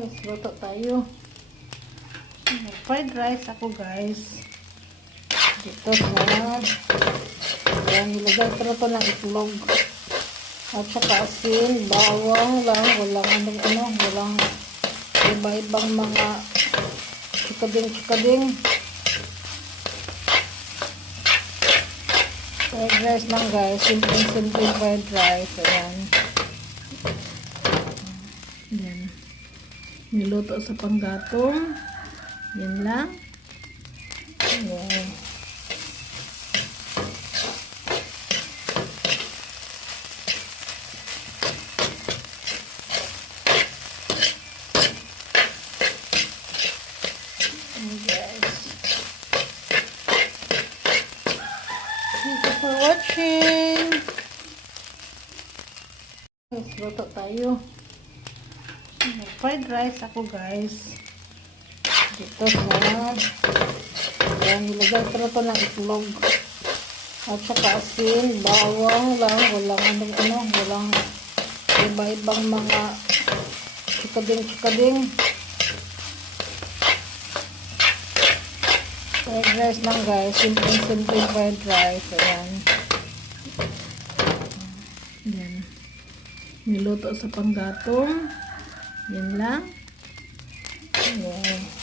Guys, luto tayo. Fried rice ako guys. Dito sa yan, nilagay ko na ito ng itlog. At saka asin, bawang lang, walang iba-ibang mga chikading. Fried rice lang guys, simple fried rice. Ayan. Yan. Niluto sa panggatong. Yan lang. Ayan. Guys. Thank you for watching. Guys, luto tayo. Fried rice ako guys. Dito sa yan, nilagay ko na ito ng itlog. At saka asin, bawang lang, walang iba-ibang mga chikading. Fried rice lang guys, simple fried rice. Ayan. Yan. Niluto sa panggatong. Yan lang. Ayan.